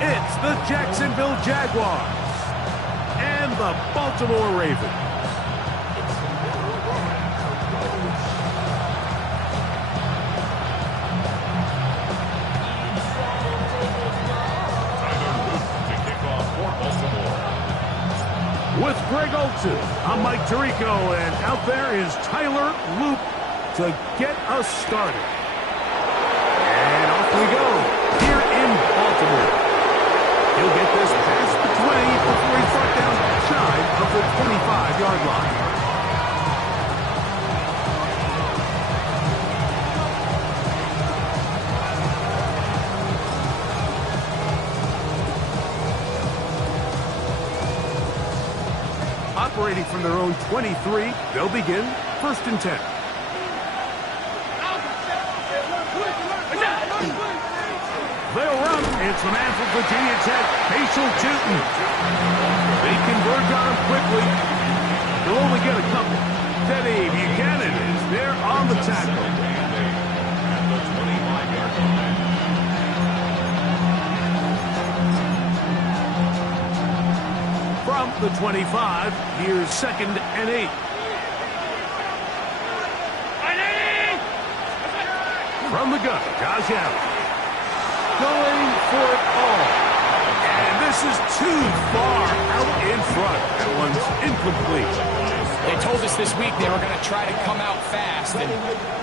It's the Jacksonville Jaguars and the Baltimore Ravens. With Greg Olson, I'm Mike Tirico, and out there is Tyler Loop to get us started. And off we go here in Baltimore. He'll get this past the 20 before he's brought down shy of the 25-yard line. Operating from their own 23, they'll begin 1st and 10. They'll run. It's the man from Virginia Tech, Facial Tootin. They converge on him quickly. He'll only get a couple. Teddy Buchanan is there on the tackle. From the 25, here's 2nd and 8. From the gun, Josh Allen. Going for it all. And this is too far out in front. That one's incomplete. They told us this week they were going to try to come out fast, and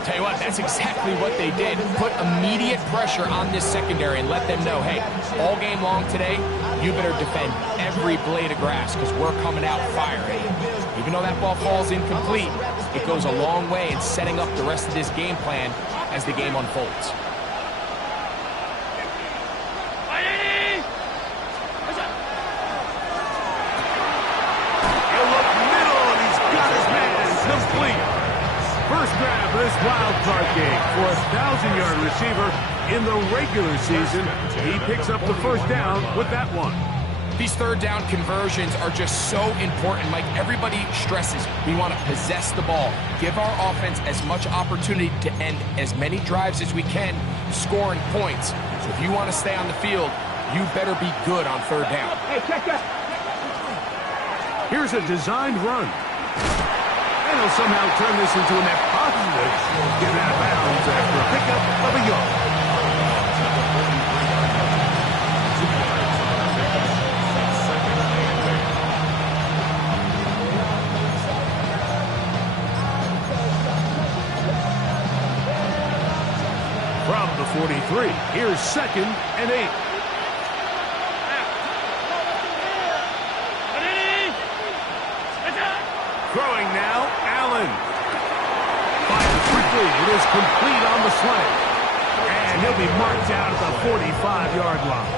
tell you what, that's exactly what they did. Put immediate pressure on this secondary and let them know, hey, all game long today, you better defend every blade of grass because we're coming out firing. Even though that ball falls incomplete, it goes a long way in setting up the rest of this game plan as the game unfolds. First grab of this wild card game for a 1,000-yard receiver in the regular season. He picks up the first down with that one. These third down conversions are just so important. Mike, everybody stresses we want to possess the ball, give our offense as much opportunity to end as many drives as we can, scoring points. So if you want to stay on the field, you better be good on third down. Hey, check that. Here's a designed run. And he'll somehow turn this into a net positive. Get out of bounds after a pickup of a yard. From the 43, here's 2nd and 8. Throwing now, Allen. Fires quickly. It is complete on the slant. And he'll be marked out at the 45-yard line.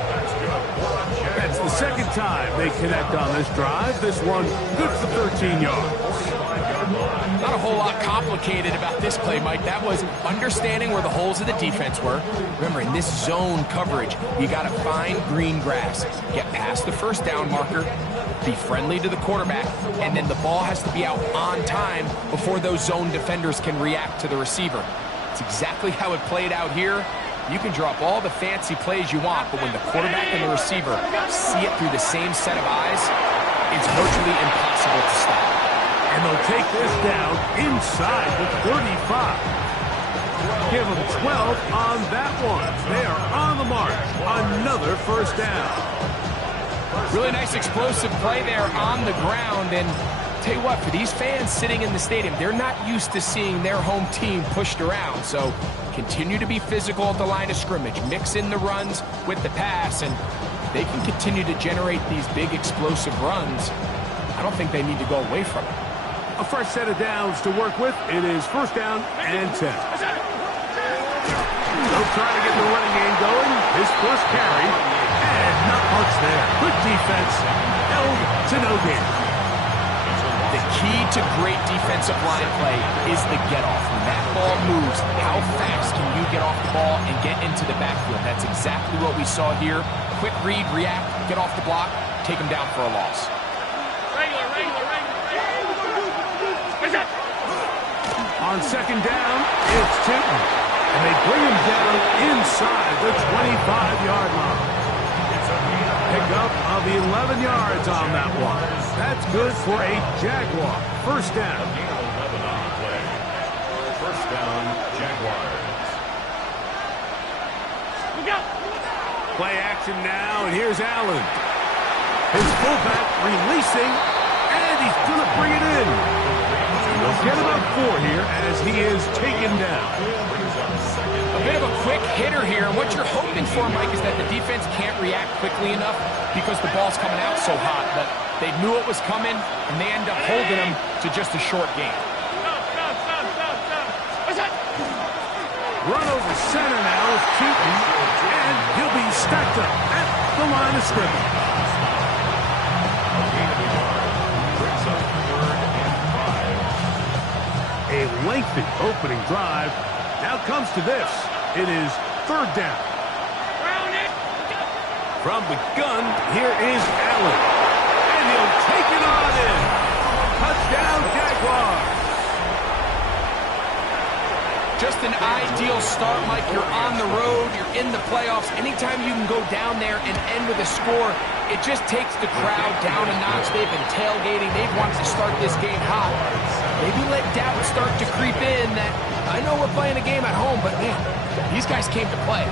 That's the second time they connect on this drive. This one good for 13 yards. Not a whole lot complicated about this play, Mike. That was understanding where the holes of the defense were. Remember, in this zone coverage, you got to find green grass. Get past the first down marker, be friendly to the quarterback, and then the ball has to be out on time before those zone defenders can react to the receiver. It's exactly how it played out here. You can drop all the fancy plays you want, but when the quarterback and the receiver see it through the same set of eyes, it's virtually impossible to stop. And they'll take this down inside the 35. Give them 12 on that one. They are on the mark. Another first down. Really nice explosive play there on the ground. And tell you what, for these fans sitting in the stadium, they're not used to seeing their home team pushed around. So continue to be physical at the line of scrimmage. Mix in the runs with the pass, and they can continue to generate these big explosive runs. I don't think they need to go away from it. A fresh set of downs to work with. It is 1st down and 10. They'll try to get the running game going. His first carry, and not much there. Good defense, held to no gain. The key to great defensive line play is the get-off. When that ball moves, how fast can you get off the ball and get into the backfield? That's exactly what we saw here. Quick read, react, get off the block, take him down for a loss. On 2nd down, it's Tootin. And they bring him down inside the 25-yard line. pickup of 11 yards on that one. That's good for a Jaguar. First down. First down, Jaguars. Play action now, and here's Allen. His fullback releasing, and he's going to bring it in. He'll get about 4 here as he is taken down. A bit of a quick hitter here, and what you're hoping for, Mike, is that the defense can't react quickly enough because the ball's coming out so hot. But they knew it was coming, and they end up holding them to just a short game. Run over center now with Keaton, and he'll be stacked up at the line of scrimmage. A lengthy opening drive. Now comes to this. It is third down. From the gun, here is Allen. And he'll take it on in. Touchdown, Jaguars. Just an ideal start, Mike. You're on the road. You're in the playoffs. Anytime you can go down there and end with a score, it just takes the crowd down a notch. They've been tailgating. They've wanted to start this game hot. Maybe let doubt start to creep in that I know we're playing a game at home, but man, these guys came to play.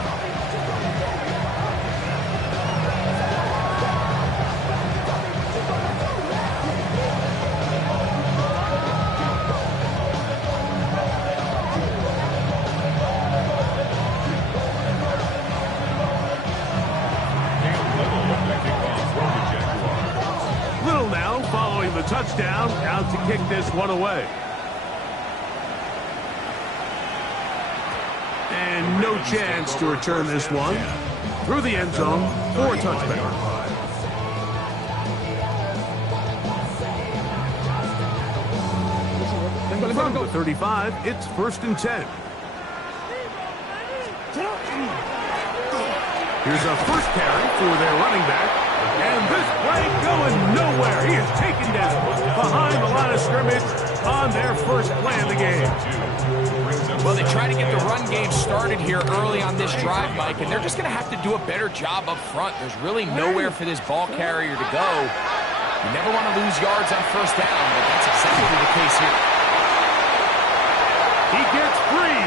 Touchdown, out to kick this one away. And no chance to return this one. Through the end zone for a touchback. From the 35, it's 1st and 10. Here's a first carry for their running back. And this play going nowhere. He is taken down behind the line of scrimmage on their first play of the game. Well, they try to get the run game started here early on this drive, Mike, and they're just going to have to do a better job up front. There's really nowhere for this ball carrier to go. You never want to lose yards on first down, but that's exactly the case here. He gets free.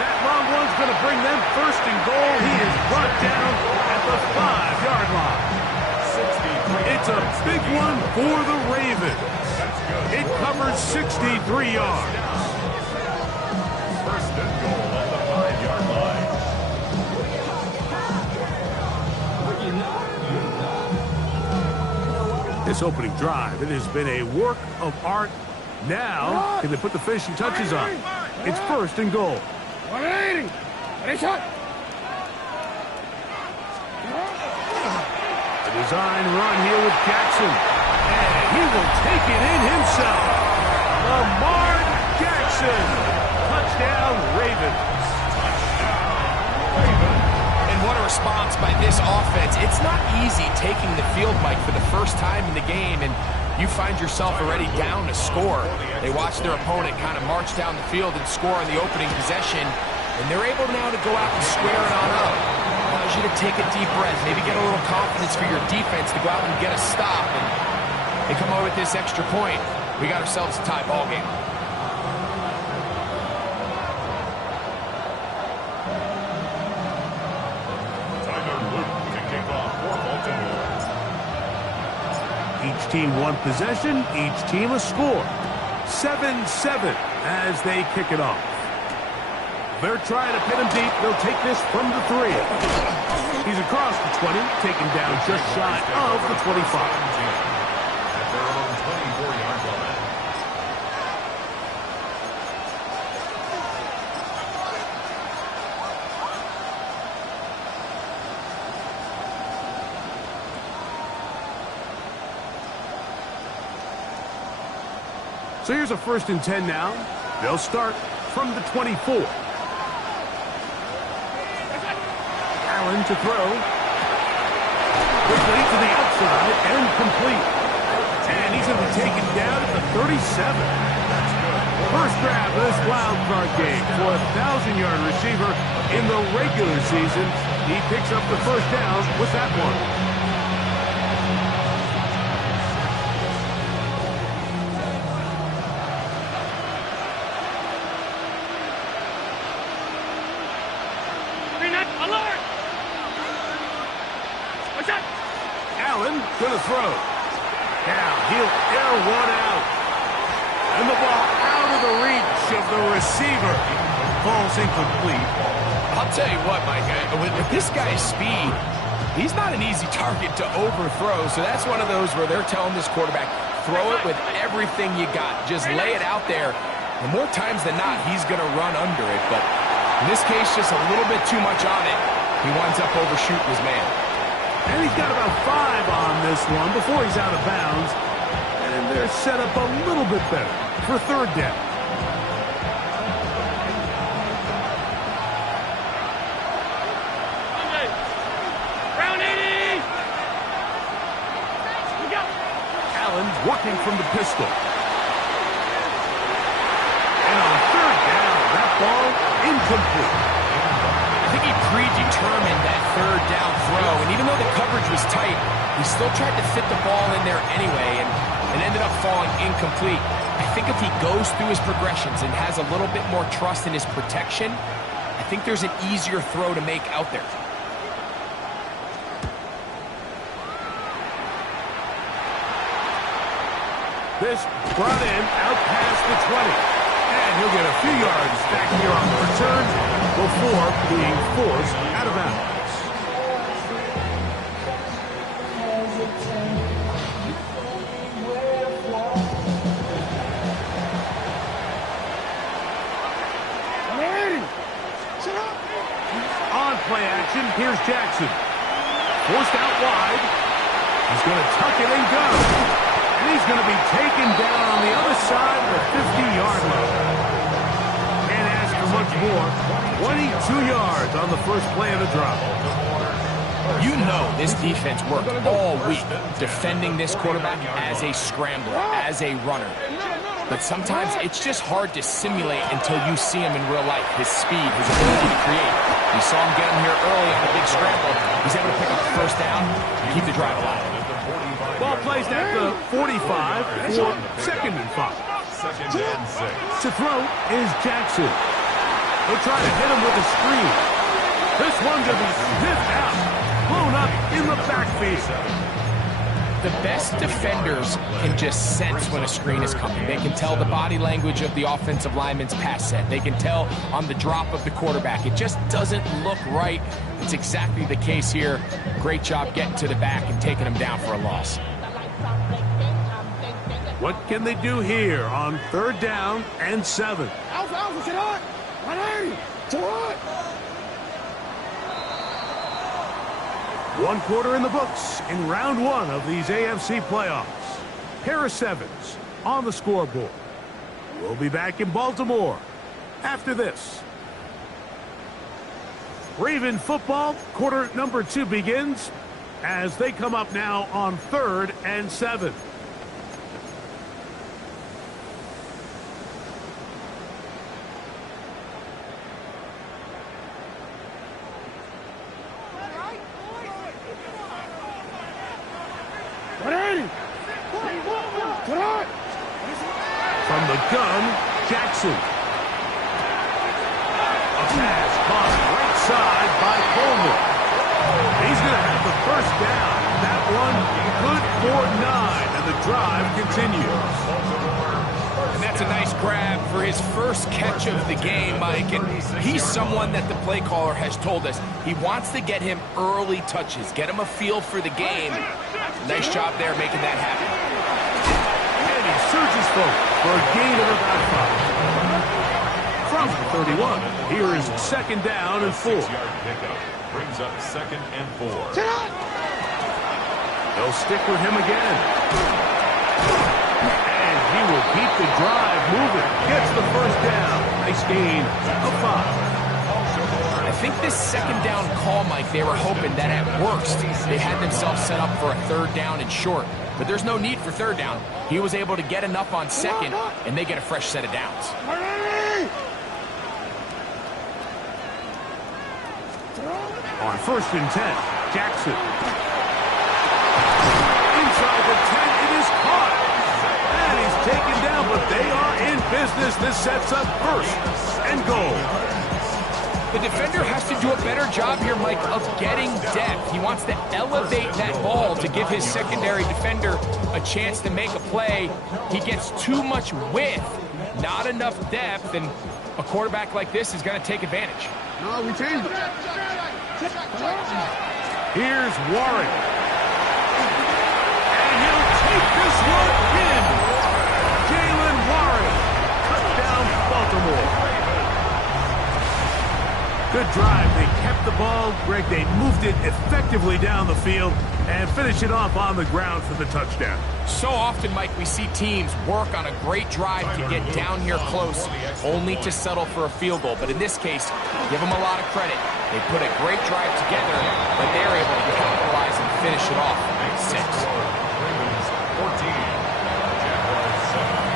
That long one's going to bring them first and goal. He is brought down at the 5-yard line. It's a big one for the Ravens. It covers 63 yards. First and goal at the 5-yard line. This opening drive, it has been a work of art. Now, can they put the finishing touches on? It's 1st and goal. 180. Ready, shot. A design run here with Jackson. And he will take it in himself. Lamar Jackson. Touchdown, Ravens. And what a response by this offense. It's not easy taking the field, Mike, for the first time in the game, and you find yourself already down to score. They watch their opponent kind of march down the field and score on the opening possession, and they're able now to go out and square it on up. Allows you to take a deep breath, maybe get a little confidence for your defense to go out and get a stop, and they come away with this extra point. We got ourselves a tie ball game. Each team one possession, each team a score. 7-7 as they kick it off. They're trying to pin him deep. They'll take this from the 3. He's across the 20, taken down just shy of the 25. At their own 24-yard line. So here's a 1st and 10 now. They'll start from the 24. Allen to throw. Quickly to the outside and complete. And he's going to be taken down at the 37. First grab of this wild card game for a 1,000-yard receiver in the regular season. He picks up the first down with that one. Allen gonna throw. Now he'll air one out. And the ball out of the reach of the receiver. Falls incomplete. I'll tell you what, Mike, with this guy's speed, he's not an easy target to overthrow. So that's one of those where they're telling this quarterback, throw it with everything you got. Just lay it out there. And more times than not, he's going to run under it. But in this case, just a little bit too much on it. He winds up overshooting his man. And he's got about 5 on this one before he's out of bounds. And they're set up a little bit better for third down. Round 80! Allen's working from the pistol. And on third down, that ball incomplete. I think he predetermined that third down throw, and even though the coverage was tight, he still tried to fit the ball in there anyway, and it ended up falling incomplete. I think if he goes through his progressions and has a little bit more trust in his protection, I think there's an easier throw to make out there. This brought in out past the 20. And he'll get a few yards back here on the return before being forced out of bounds. On play action, here's Jackson. Forced out wide. He's going to tuck it and go. And he's going to be taken down on the other side of the 50-yard line. Can't ask for much more. 22 yards on the first play of the drop. You know this defense worked all week defending this quarterback as a scrambler, as a runner. But sometimes it's just hard to simulate until you see him in real life, his speed, his ability to create. You saw him get him here early on a big scramble. He's able to pick up the first down and keep the drive alive. Ball placed at the 45 for second and 5. To throw is Jackson. They'll try to hit him with a screen. This one's going to be sniffed out, blown up in the backfield. The best defenders can just sense when a screen is coming. They can tell the body language of the offensive lineman's pass set. They can tell on the drop of the quarterback. It just doesn't look right. It's exactly the case here. Great job getting to the back and taking him down for a loss. What can they do here on third down and 7? Alpha, get on! 180! To what? 1 quarter in the books in round 1 of these AFC playoffs. Pair of 7s on the scoreboard. We'll be back in Baltimore after this. Raven football, quarter number 2 begins as they come up now on third and 7. From the gun, Jackson. A pass caught right side by Coleman. He's going to have the first down. That one good for 9, and the drive continues. And that's a nice grab for his first catch of the game, Mike. And he's someone that the play caller has told us he wants to get him early touches, get him a feel for the game. Nice job there making that happen. And he surges forward for a gain of about 5. From the 31, here is second down and 4. 6-yard pickup brings up second and 4. They'll stick with him again. And he will keep the drive moving. Gets the first down. Nice gain of 5. I think this second down call, Mike, they were hoping that at worst they had themselves set up for a third down and short. but there's no need for third down. He was able to get enough on second, and they get a fresh set of downs. On 1st and 10, Jackson. Inside the 10, it is caught. And he's taken down, but they are in business. This sets up 1st and goal. The defender has to do a better job here, Mike, of getting depth. He wants to elevate that ball to give his secondary defender a chance to make a play. He gets too much width, not enough depth, and a quarterback like this is going to take advantage. No, we changed it. Here's Warren. And he'll take this one in. Jalen Warren. Touchdown, Baltimore. Good drive. They kept the ball. Greg, they moved it effectively down the field and finished it off on the ground for the touchdown. So often, Mike, we see teams work on a great drive to get down here close, only to settle for a field goal. But in this case, give them a lot of credit. They put a great drive together, but they're able to capitalize and finish it off at 6. Ravens 14, Jaguars 7.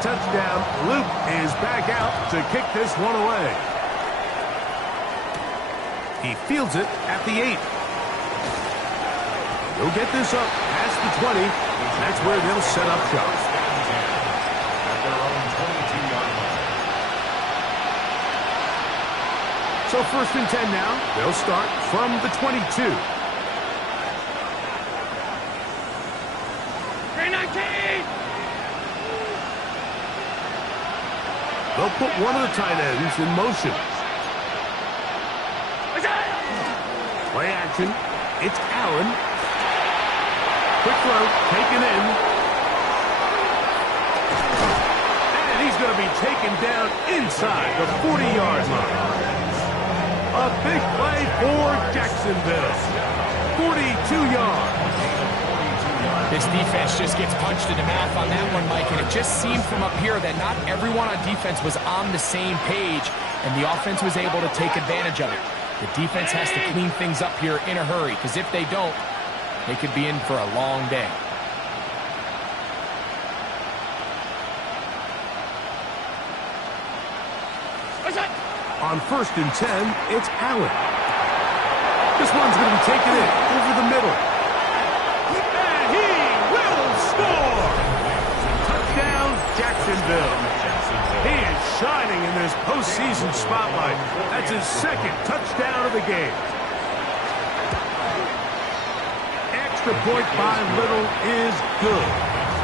Touchdown. Luke is back out to kick this one away. He fields it at the 8. He'll get this up past the 20. That's where they'll set up shop. At their own 22-yard line. So 1st and 10 now. They'll start from the 22. They'll put one of the tight ends in motion. Play action. It's Allen. Quick throw, taken in. And he's going to be taken down inside the 40-yard line. A big play for Jacksonville. 42 yards. This defense just gets punched in the mouth on that one, Mike, and it just seemed from up here that not everyone on defense was on the same page, and the offense was able to take advantage of it. The defense has to clean things up here in a hurry, because if they don't, they could be in for a long day. On 1st and 10, it's Allen. This one's going to be taken in over the middle. Jacksonville. He is shining in this postseason spotlight. That's his 2nd touchdown of the game. Extra point by Little is good.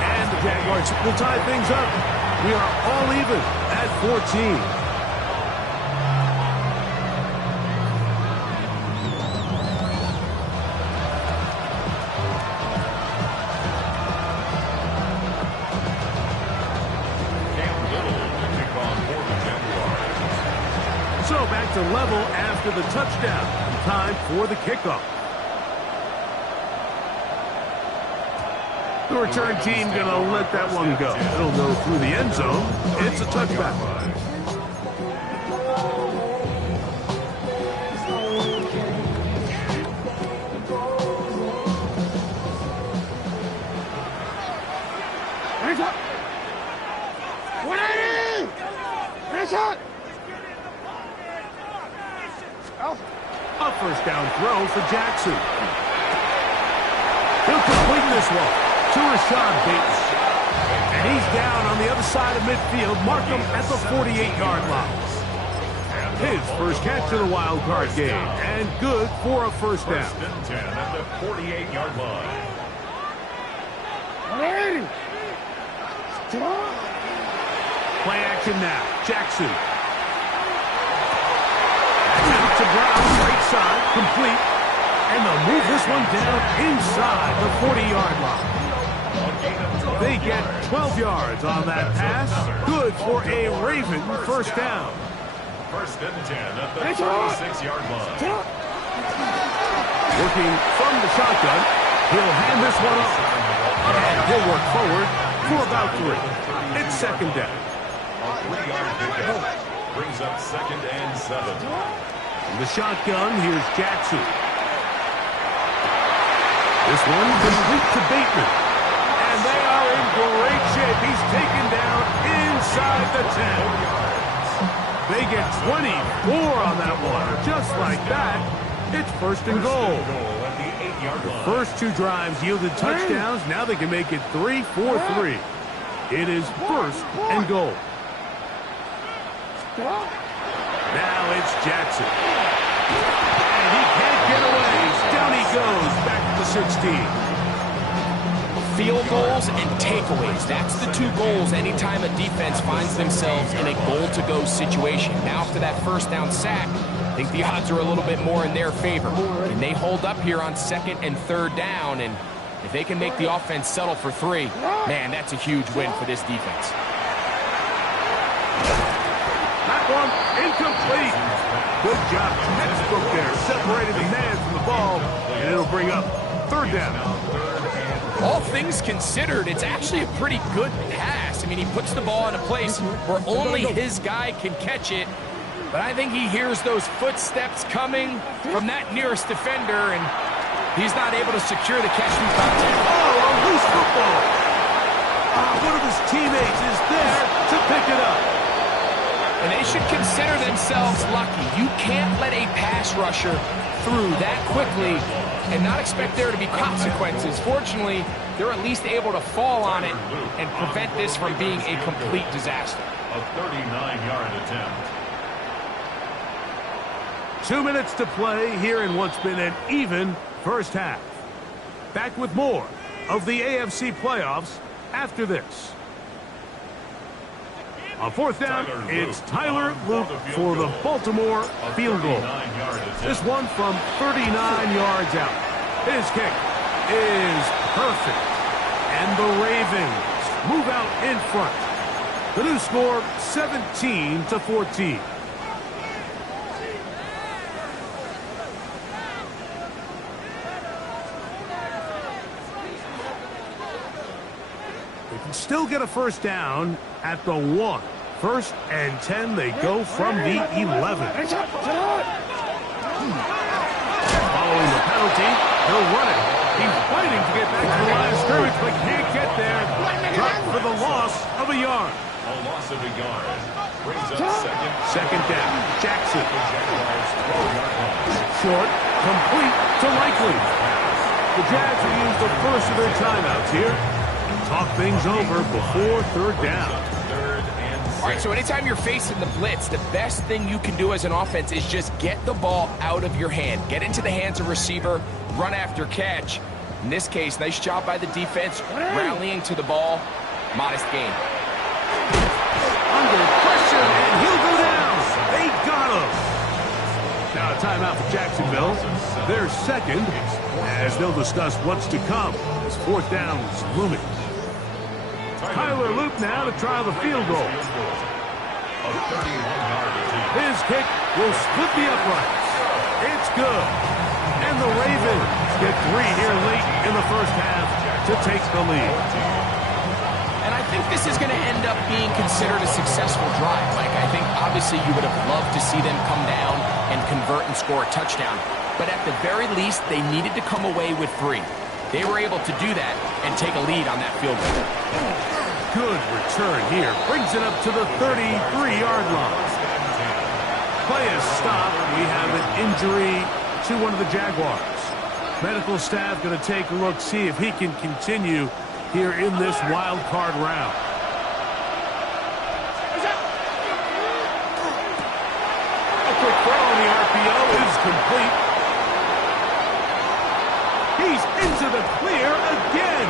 And the Jaguars will tie things up. We are all even at 14. To level after the touchdown. Time for the kickoff. The return team going to let that one go. It'll go through the end zone. It's a touchback. Hands up! 180! Hands up! A 1st down throw for Jackson. He'll complete this one to Rashad Bates. And he's down on the other side of midfield. Mark him at the 48-yard line. His first catch of the wild card game. And good for a 1st down. 1st and 10 at the 48-yard line. 180! Play action now. Jackson. To Brown, right side, complete. And they'll move this one down inside the 40-yard line. They get 12 yards on that pass. Good for a Raven 1st down. 1st and 10 at the 36-yard line. Working from the shotgun, he'll hand this one off. And he'll work forward for about 3. It's second down. A 3-yard pickup brings up 2nd and 7. From the shotgun, here's Jackson. This one complete to Bateman. And they are in great shape. He's taken down inside the 10. They get 24 on that one. Just like that, it's 1st and goal. The first 2 drives yielded touchdowns. Now they can make it 3-4-3. It is 1st and goal. Now it's Jackson. And he can't get away. Down he goes, back to the 16. Field goals and takeaways. That's the 2 goals anytime a defense finds themselves in a goal-to-go situation. Now after that 1st down sack, I think the odds are a little bit more in their favor. And they hold up here on 2nd and 3rd down, and if they can make the offense settle for 3, man, that's a huge win for this defense. That one incomplete. Good job, textbook there. Separated the man from the ball, and it'll bring up 3rd down. All things considered, it's actually a pretty good pass. I mean, he puts the ball in a place where only his guy can catch it. But I think he hears those footsteps coming from that nearest defender, and he's not able to secure the catch through contact. Oh, a loose football. One of his teammates is there to pick it up. And they should consider themselves lucky. You can't let a pass rusher through that quickly and not expect there to be consequences. Fortunately, they're at least able to fall on it and prevent this from being a complete disaster. A 39-yard attempt. 2 minutes to play here in what's been an even first half. Back with more of the AFC playoffs after this. On 4th down, it's Tyler Luke for the Baltimore field goal. This one from 39 yards out. His kick is perfect. And the Ravens move out in front. The new score, 17-14. They can still get a 1st down at the 1. 1st and 10, they go from the 11. Following the penalty, he'll run it. He's fighting to get back to the line of scrimmage, but can't get there. Dropped for the loss of a yard. A loss of a yard brings up 2nd down. Jackson. Short, complete to Likely. The Jags will use the first of their timeouts here. Talk things over before 3rd down. All right, so anytime you're facing the blitz, the best thing you can do as an offense is just get the ball out of your hand. Get into the hands of receiver, run after catch. In this case, nice job by the defense, rallying to the ball. Modest gain. Under pressure, and he'll go down. They got him. Now a timeout for Jacksonville. They're 2nd, as they'll discuss what's to come as 4th down is looming. Tyler Luke now to try the field goal. His kick will split the uprights. It's good. And the Ravens get 3 here late in the 1st half to take the lead. And I think this is going to end up being considered a successful drive, Mike. I think obviously you would have loved to see them come down and convert and score a touchdown. But at the very least, they needed to come away with 3. They were able to do that and take a lead on that field goal. Good return here. Brings it up to the 33-yard line. Play is stopped. We have an injury to one of the Jaguars. Medical staff going to take a look, see if he can continue here in this wild card round. A quick throw on the RPO is complete. He's into the clear again.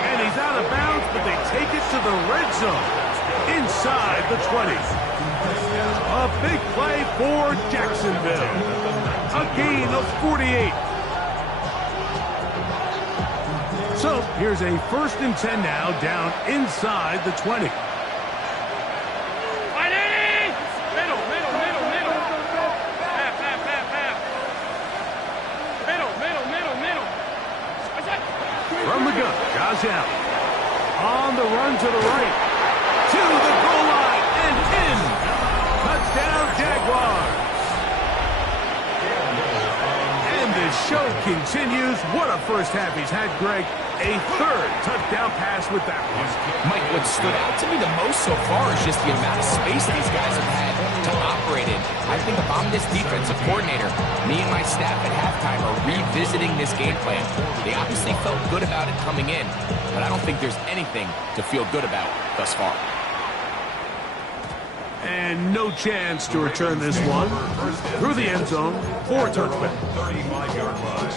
And he's out of bounds, but they take it to the red zone. Inside the 20. A big play for Jacksonville. A gain of 48. So here's a 1st and 10 now, down inside the 20. Middle. Josh Allen. On the run to the right. To the goal line and in. Touchdown, Jaguars. And the show continues. What a first half he's had, Greg. A third touchdown pass with that one. Mike, what stood out to me the most so far is just the amount of space these guys have had to operate in. I think if I'm this defensive coordinator, me and my staff at halftime are revisiting this game plan. They obviously felt good about it coming in, but I don't think there's anything to feel good about thus far. And no chance to return this one through the end zone for a touchback. 35-yard line.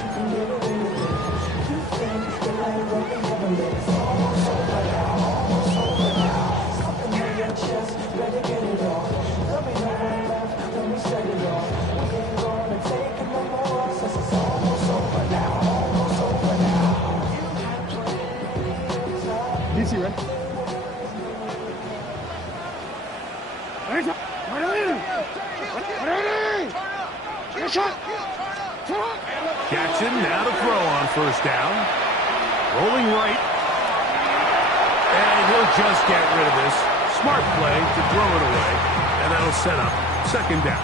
DC, right? Jackson now to throw on first down. Rolling right. And he'll just get rid of this. Smart play to throw it away. And that'll set up second down.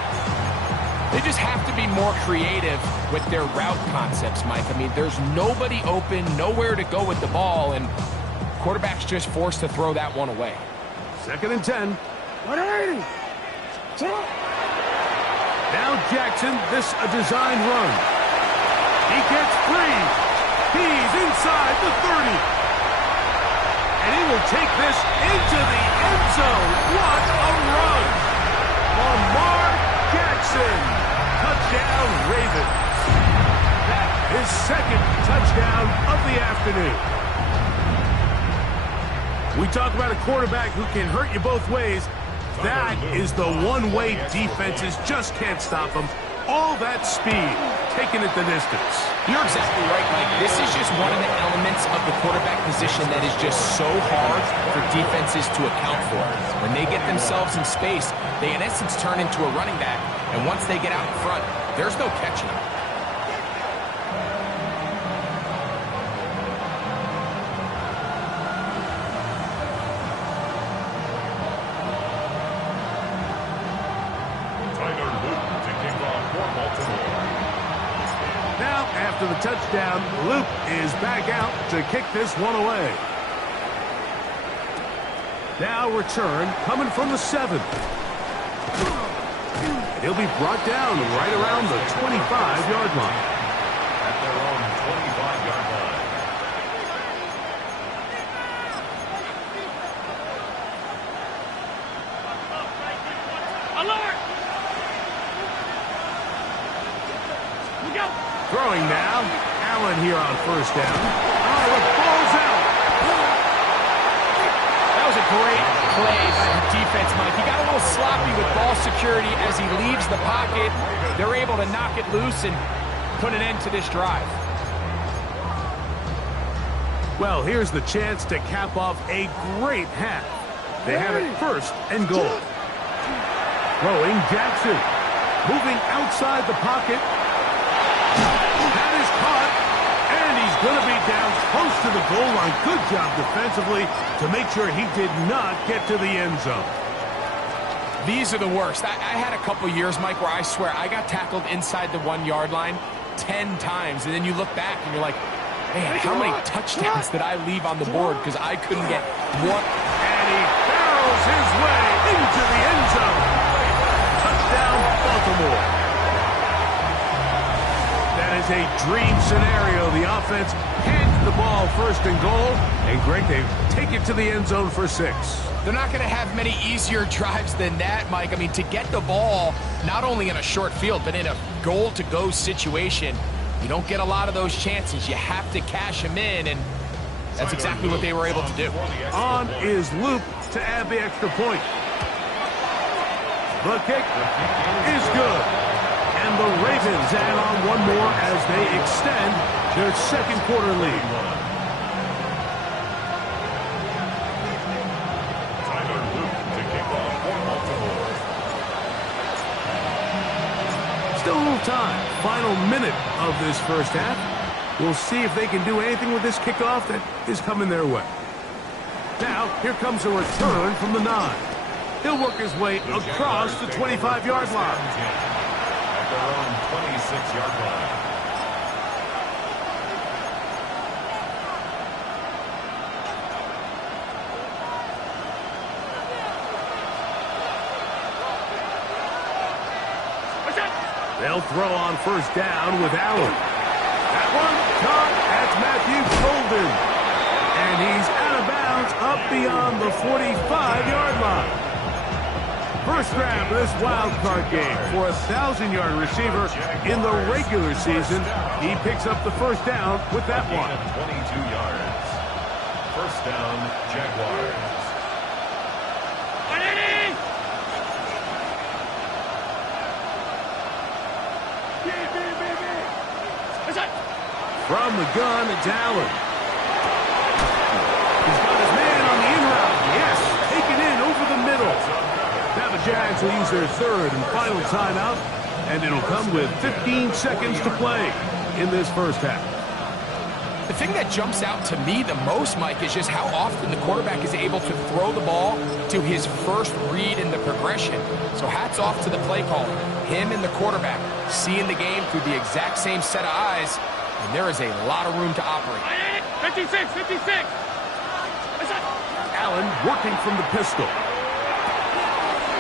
They just have to be more creative with their route concepts, Mike. I mean, there's nobody open, nowhere to go with the ball, and quarterback's just forced to throw that one away. Second and 10. Now Jackson, this a designed run. He gets free. He's inside the 30. And he will take this into the end zone. What a run. Lamar Jackson. Touchdown, Ravens. That is second touchdown of the afternoon. We talk about a quarterback who can hurt you both ways. That is the one way defenses just can't stop him. All that speed, taking it the distance. You're exactly right, Mike. This is just one of the elements of the quarterback position that is just so hard for defenses to account for. When they get themselves in space, they in essence turn into a running back. And once they get out in front, there's no catching them. Now, after the touchdown, Luke is back out to kick this one away. Now return coming from the 7. He'll be brought down right around the 25-yard line. At their own 25-yard line. Alert! Look out! Throwing now. Allen here on first down. Oh, the ball's out. That was a great play by the defense, Mike. He got a little sloppy with ball security as he leaves the pocket. They're able to knock it loose and put an end to this drive. Well, here's the chance to cap off a great half. They have it first and goal. Throwing Jackson. Moving outside the pocket. That is caught. And he's going to be down close to the goal line. Good job defensively to make sure he did not get to the end zone. These are the worst. I had a couple years, Mike, where I swear I got tackled inside the 1-yard line 10 times. And then you look back and you're like, man, how many touchdowns did I leave on the board because I couldn't get one? And he barrels his way into the end zone. Touchdown, Baltimore. That is a dream scenario. The offense hands the ball first and goal. And Greg, they take it to the end zone for 6. They're not going to have many easier drives than that, Mike. I mean, to get the ball, not only in a short field, but in a goal-to-go situation, you don't get a lot of those chances. You have to cash them in, and that's exactly what they were able to do. On is Luke to add the extra point. The kick is good. And the Ravens add on one more as they extend their second quarter lead. Still a little time. Final minute of this first half. We'll see if they can do anything with this kickoff that is coming their way. Now, here comes a return from the 9. He'll work his way across the 25-yard line. At their own 26-yard line. They'll throw on first down with Allen. That one caught. That's Matthew Golden. And he's out of bounds up beyond the 45-yard line. First grab of this wild card game for a 1,000-yard receiver in the regular season. He picks up the first down with that one. 22 yards. First down, Jaguars. From the gun, it's Allen. He's got his man on the in route. Yes, taken in over the middle. Now the Jags will use their third and final timeout, and it'll come with 15 seconds to play in this first half. The thing that jumps out to me the most, Mike, is just how often the quarterback is able to throw the ball to his first read in the progression. So hats off to the play caller. Him and the quarterback seeing the game through the exact same set of eyes, and there is a lot of room to operate. 56. Allen working from the pistol.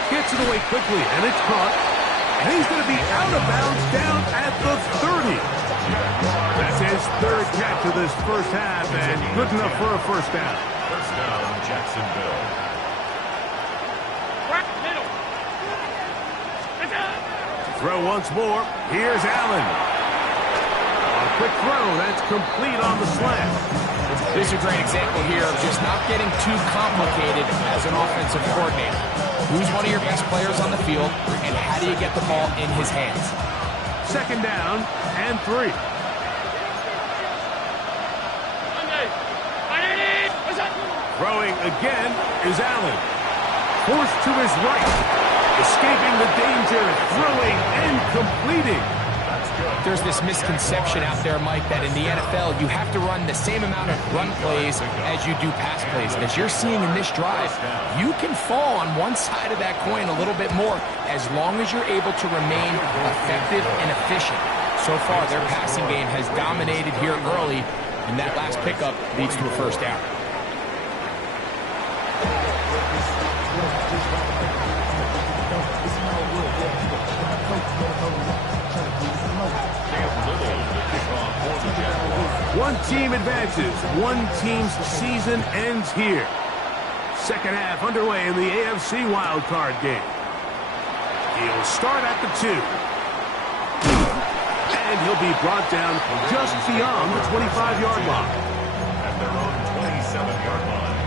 Gets it away quickly, and it's caught. And he's going to be out of bounds down at the 30. That's his third catch of this first half, and good enough for a first down. First down, Jacksonville. Middle. Throw once more. Here's Allen. A quick throw. That's complete on the slant. This is a great example here of just not getting too complicated as an offensive coordinator. Who's one of your best players on the field, and how do you get the ball in his hands? Second down and 3. Throwing again is Allen. Forced to his right. Escaping the danger, throwing and completing. There's this misconception out there, Mike, that in the NFL you have to run the same amount of run plays as you do pass plays. And as you're seeing in this drive, you can fall on one side of that coin a little bit more as long as you're able to remain effective and efficient. So far, their passing game has dominated here early, and that last pickup leads to a first down. One team advances. One team's season ends here. Second half underway in the AFC wildcard game. He'll start at the 2. And he'll be brought down just beyond the 25-yard line. At their own 27-yard line.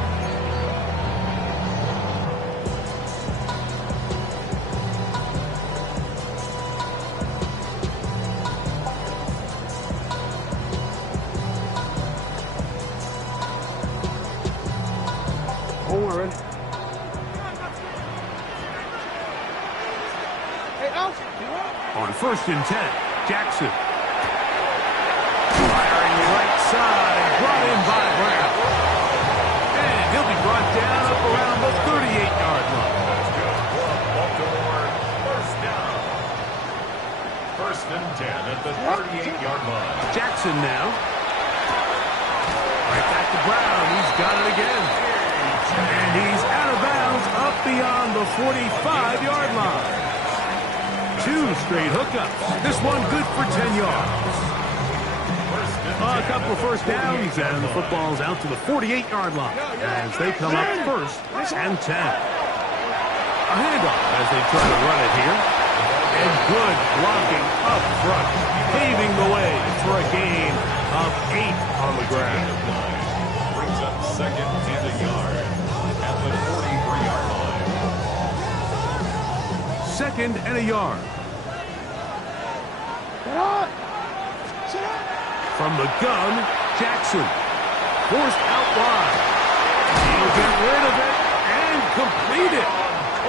On first and 10, Jackson. Firing right side, brought in by Brown. And he'll be brought down up around the 38-yard line. Baltimore, first down. First and 10 at the 38-yard line. Jackson now. Right back to Brown. He's got it again. And he's out of bounds up beyond the 45-yard line. 2 straight hookups. This one good for 10 yards. A couple of first downs, and the football's out to the 48-yard line as they come up first and 10. A handoff as they try to run it here. And good blocking up front, paving the way for a gain of 8 on the ground. Brings up second and a yard at the 43-yard line. Second and a yard. From the gun, Jackson. Forced out wide. He'll get rid of it and complete it.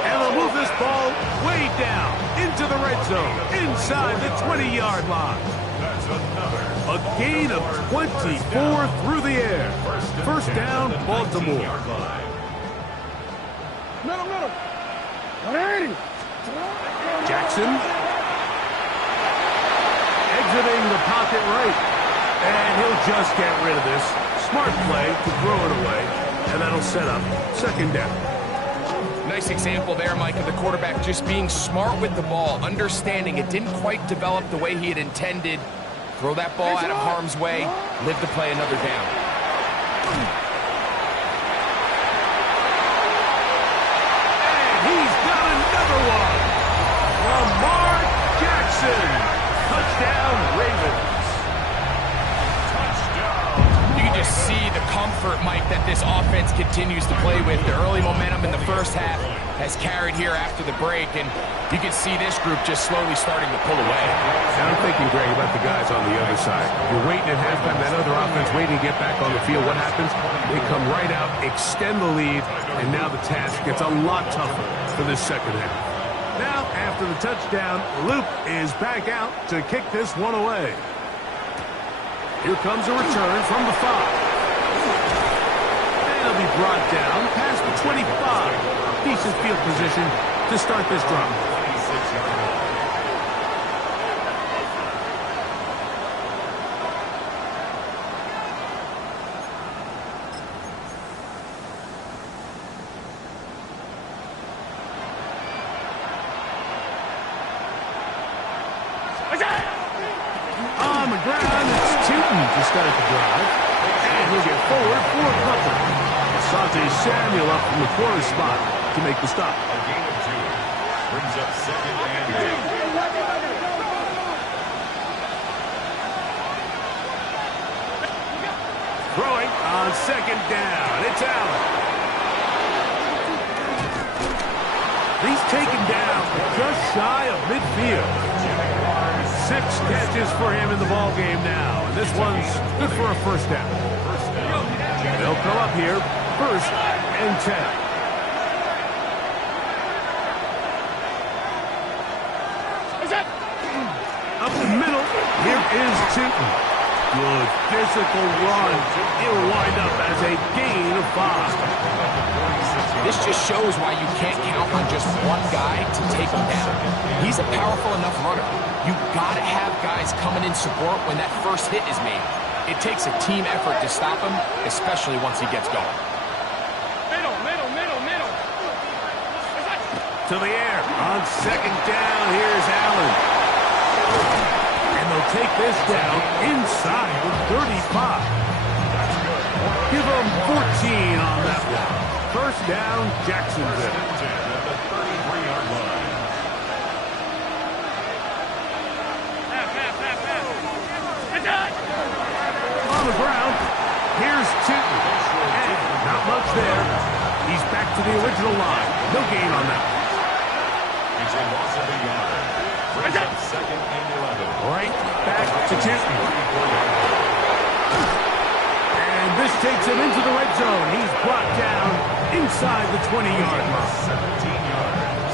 And they'll move this ball way down into the red zone, inside the 20-yard line. That's another A gain of 24 through the air. First down, Baltimore. Middle, middle. 180. Jackson. Exiting the pocket right. And he'll just get rid of this. Smart play to throw it away. And that'll set up second down. Nice example there, Mike, of the quarterback just being smart with the ball, understanding it didn't quite develop the way he had intended. Throw that ball out of harm's way, live to play another down. And he's got another one. Lamar Jackson. Touchdown, Ravens. You can just see the comfort, Mike, that this offense continues to play with. The early momentum in the first half has carried here after the break, and you can see this group just slowly starting to pull away. And I'm thinking, Greg, about the guys on the other side. You're waiting at halftime, that other offense waiting to get back on the field. What happens? They come right out, extend the lead, and now the task gets a lot tougher for this second half. Now, after the touchdown, Luke is back out to kick this one away. Here comes a return from the 5. And he'll be brought down past the 25. Decent field position to start this drive. On the ground, it's Tootin to start the drive. And he'll get forward for a couple. Asante Samuel up from the corner spot to make the stop. A gain of 2. Brings up second and 8. Throwing on second down. It's Allen. He's taken down just shy of midfield. 6 catches for him in the ball game now. And this one's good for a first down. They'll come up here, 1st and 10. Up the middle, here is Tootin. Good physical run. It'll wind up as a gain of 5. This just shows why you can't count on just one guy to take him down. He's a powerful enough runner. You've got to have guys coming in support when that first hit is made. It takes a team effort to stop him, especially once he gets going. Middle. To the air. On second down, here's Allen. And they'll take this down inside the 35. Give them 14 on that one. First down, Jacksonville. At the 33-yard line. On the ground, here's Tootin. And not much there. He's back to the original line. No gain on that. It's a loss of a yard. Brings up second and 11. Right back to Tootin. And this takes him into the red zone. He's brought down inside the 20-yard line.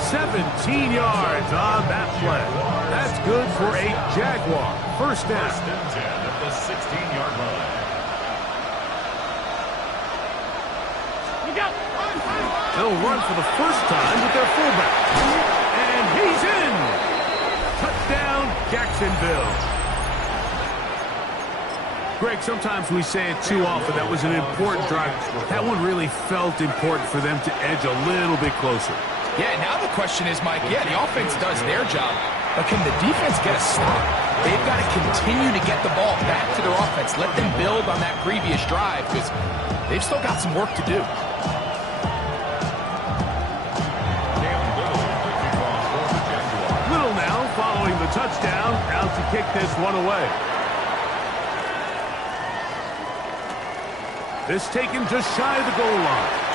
17 yards on that play. That's good for a Jaguar. First down. 1st and 10 at the 16-yard line. They'll run for the first time with their fullback. And he's in. Touchdown, Jacksonville. Greg, sometimes we say it too often. That was an important drive. That one really felt important for them to edge a little bit closer. Yeah, now the question is, Mike, the offense does their job, but can the defense get a stop? They've got to continue to get the ball back to their offense. Let them build on that previous drive because they've still got some work to do. Little now following the touchdown, out to kick this one away. This taken just shy of the goal line.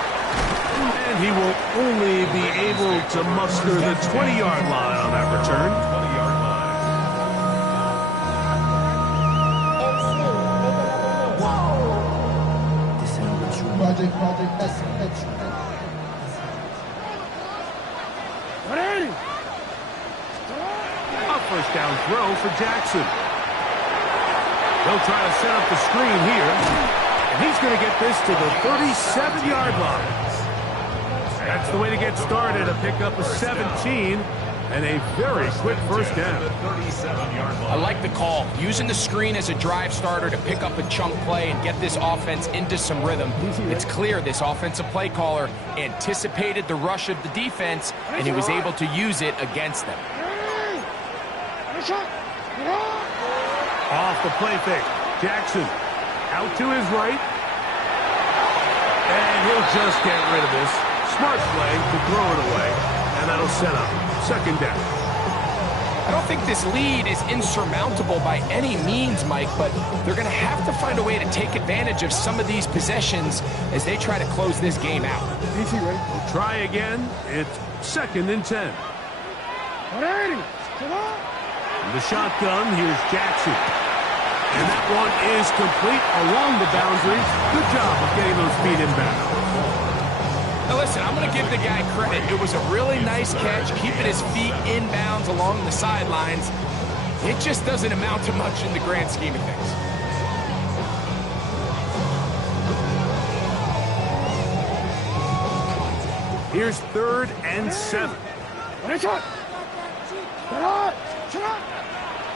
And he will only be able to muster the 20-yard line on that return. 20-yard line. Project S. 180. A first down throw for Jackson. He'll try to set up the screen here. And he's going to get this to the 37-yard line. That's the way to get started, a pickup of 17 and a very quick first down. I like the call. Using the screen as a drive starter to pick up a chunk play and get this offense into some rhythm. It's clear this offensive play caller anticipated the rush of the defense, and he was able to use it against them. Off the play fake. Jackson out to his right. And he'll just get rid of this. Smart play to throw it away. And that'll set up second down. I don't think this lead is insurmountable by any means, Mike, but they're going to have to find a way to take advantage of some of these possessions as they try to close this game out. We'll try again. It's second and 10. In the shotgun, here's Jackson. And that one is complete along the boundaries. Good job of getting those feet inbound. Now listen, I'm going to give the guy credit. It was a really nice catch, keeping his feet inbounds along the sidelines. It just doesn't amount to much in the grand scheme of things. Here's third and 7.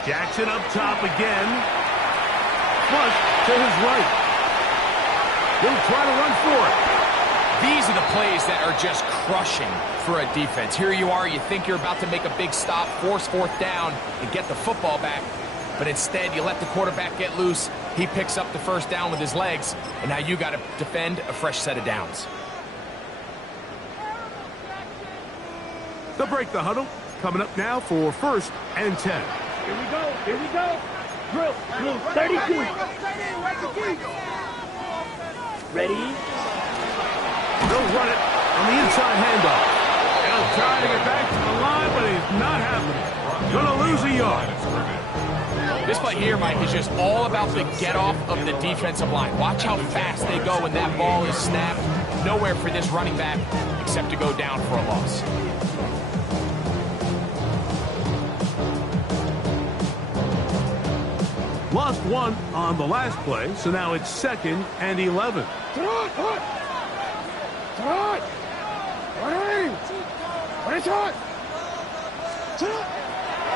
Jackson up top again. Flush to his right. He'll try to run for it. These are the plays that are just crushing for a defense. Here you are, you think you're about to make a big stop, force fourth down, and get the football back. But instead, you let the quarterback get loose. He picks up the first down with his legs, and now you got to defend a fresh set of downs. They'll break the huddle. Coming up now for first and 10. Here we go. Here we go. Drill. 32. Ready? They'll run it on the inside handoff. He'll try to get back to the line, but he's not happening. Gonna lose a yard. This play here, Mike, is just all about the get-off of the defensive line. Watch how fast they go when that ball is snapped. Nowhere for this running back except to go down for a loss. Lost one on the last play, so now it's second and 11.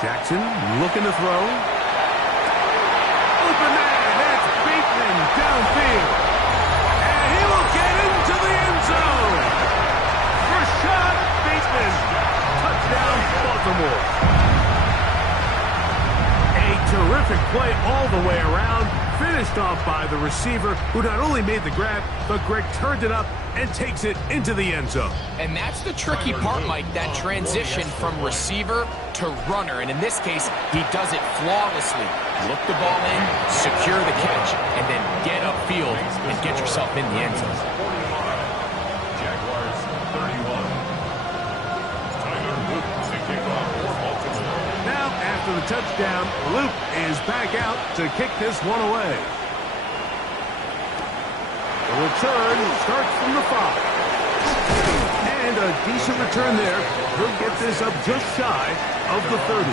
Jackson looking to throw. Open man, that's Bateman downfield. And he will get into the end zone. Rashad Bateman. Touchdown, Baltimore. A terrific play all the way around. Finished off by the receiver, who not only made the grab, but Greg turned it up and takes it into the end zone. And that's the tricky part, Mike, that transition from receiver to runner. And in this case, he does it flawlessly. Look the ball in, secure the catch, and then get upfield and get yourself in the end zone. Jaguars 31. Tyler Luke to kick off for Baltimore. Now, after the touchdown, Luke is back out to kick this one away. The return starts from the 5. And a decent return there. He'll get this up just shy of the 30.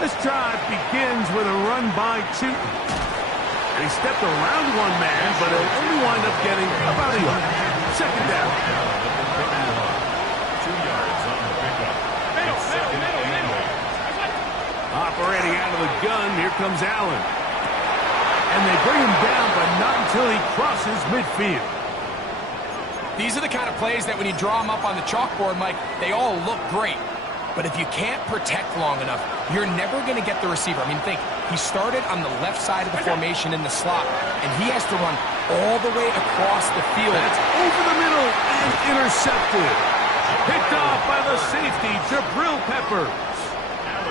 This drive begins with a run by Chuton. And he stepped around one man, but he'll only wind up getting about a yard. Second down. 2 yards on the pickup. It's second and 8. Operating out of the gun, here comes Allen. And they bring him down, but not until he crosses midfield. These are the kind of plays that when you draw them up on the chalkboard, Mike, they all look great. But if you can't protect long enough, you're never going to get the receiver. I mean, think, he started on the left side of the formation in the slot, and he has to run all the way across the field. That's over the middle and intercepted. Picked off by the safety, Jabril Peppers.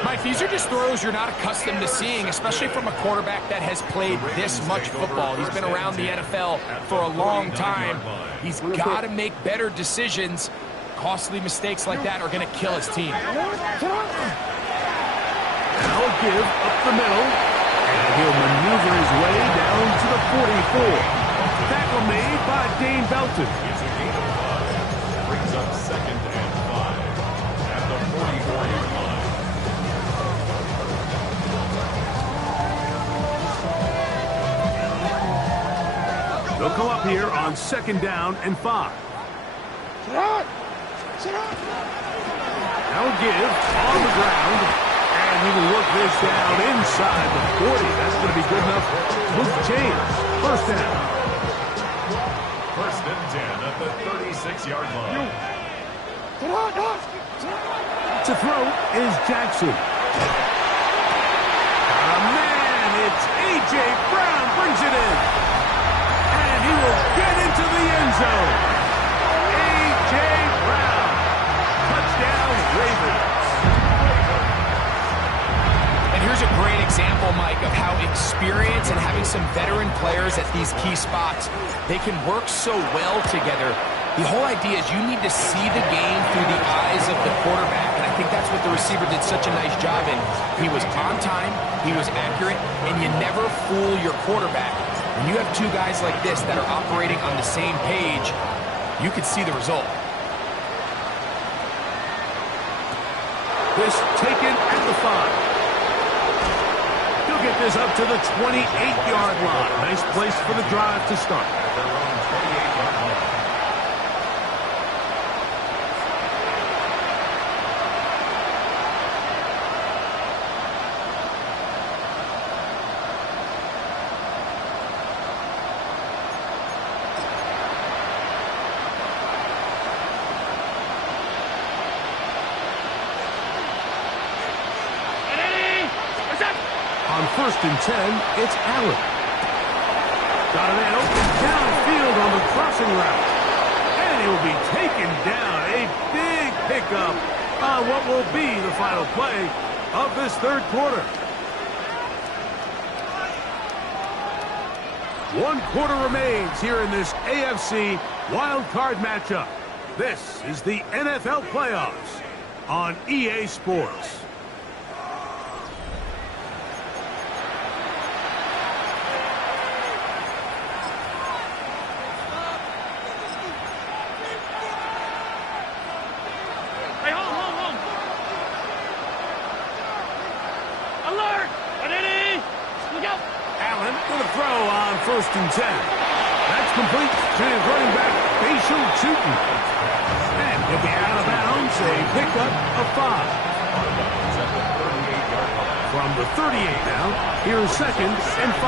Mike, these are just throws you're not accustomed to seeing, especially from a quarterback that has played this much football. He's been around the NFL for a long time. He's got to make better decisions. Costly mistakes like that are going to kill his team. Now a give up the middle, and he'll maneuver his way down to the 44. Tackle made by Dane Belton. It's a gain of 5. Brings up 2nd and 5 at the 44-yard line. They'll come up here on 2nd down and 5. Now a give on the ground, and he will work this down inside the 40. That's going to be good enough to move the chains. 1st down. 1st and 10 at the 36-yard line. To throw is Jackson. Man, it's A.J. Brown brings it in. And he will get into the end zone. A.J. Brown. Touchdown, Ravens. And here's a great example, Mike, of how experience and having some veteran players at these key spots, they can work so well together. The whole idea is you need to see the game through the eyes of the quarterback, and I think that's what the receiver did such a nice job in. He was on time, he was accurate, and you never fool your quarterback. When you have two guys like this that are operating on the same page, you can see the result. This taken at the 5. He'll get this up to the 28-yard line. Nice place for the drive to start. At their own 28-yard line. On 1st and 10, it's Allen. Got a man open downfield on the crossing route. And he will be taken down. A big pickup on what will be the final play of this 3rd quarter. 1 quarter remains here in this AFC wild card matchup. This is the NFL playoffs on EA Sports. With a throw on 1st and 10. That's complete to running back Facial Chutin. And he'll be out of bounds, a pickup of 5. From the 38 now, here's 2nd and 5.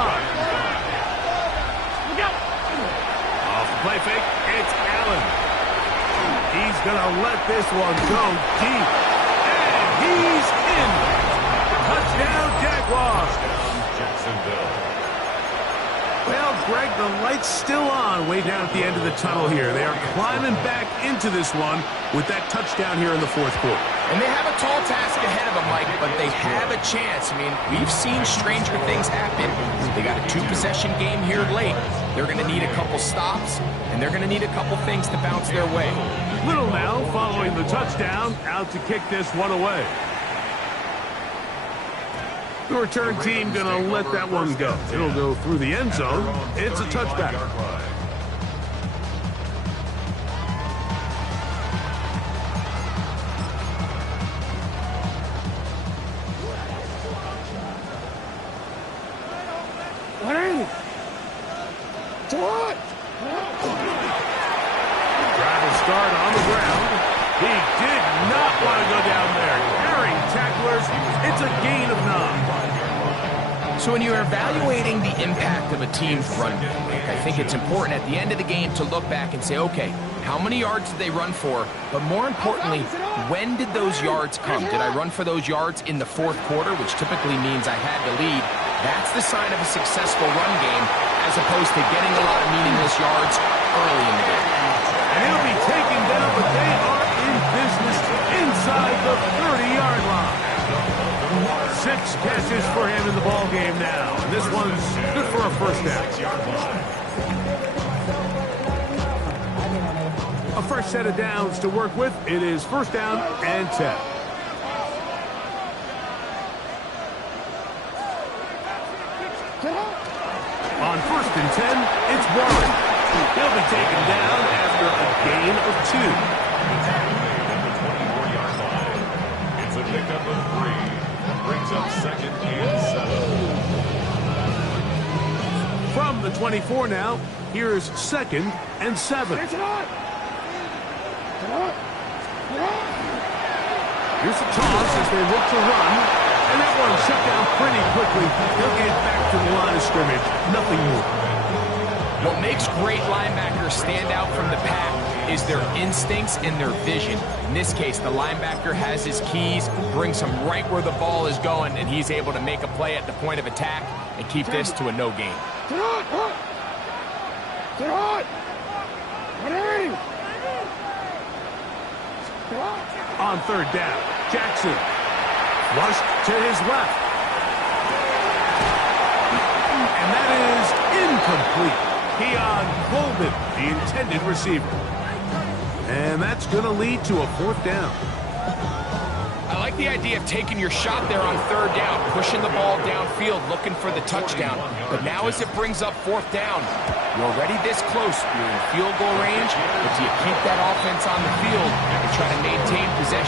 Off the play fake, it's Allen. He's going to let this one go deep. And he's in. Touchdown, Jaguars. Jacksonville. Well, Greg, the light's still on way down at the end of the tunnel here. They are climbing back into this one with that touchdown here in the 4th quarter. And they have a tall task ahead of them, Mike, but they have a chance. I mean, we've seen stranger things happen. They got a 2-possession game here late. They're going to need a couple stops, and they're going to need a couple things to bounce their way. Little now following the touchdown, out to kick this one away. The return team going to let that one go. It'll go through the end zone. It's a touchback. Drive will start on the ground. He did not want to go down there. Carrying tacklers, it's a gain of 9. So when you're evaluating the impact of a team's run game, I think it's important at the end of the game to look back and say, okay, how many yards did they run for? But more importantly, when did those yards come? Did I run for those yards in the 4th quarter, which typically means I had to lead? That's the sign of a successful run game, as opposed to getting a lot of meaningless yards early in the game. And he'll be taken down, but they are in business inside the 30-yard line. 6 catches for him in the ball game now. And this one's good for a 1st down. A fresh set of downs to work with. It is first down and 10. On first and 10, it's Warren. He'll be taken down after a gain of 2. At the 24-yard line. It's a pickup of 3. Brings up second and 7. From the 24 now, here's second and 7. Here's a toss as they look to run. And that one shut down pretty quickly. He'll get back to the line of scrimmage. Nothing more. What makes great linebackers stand out from the pack is their instincts and their vision. In this case, the linebacker has his keys, brings him right where the ball is going, and he's able to make a play at the point of attack and keep this to a no gain. On third down, Jackson. Flushed to his left. And that is incomplete. Keon Coleman, the intended receiver. And that's going to lead to a fourth down. I like the idea of taking your shot there on third down, pushing the ball downfield, looking for the touchdown. But now as it brings up fourth down, you're already this close. You're in field goal range, but do you keep that offense on the field and try to maintain possession?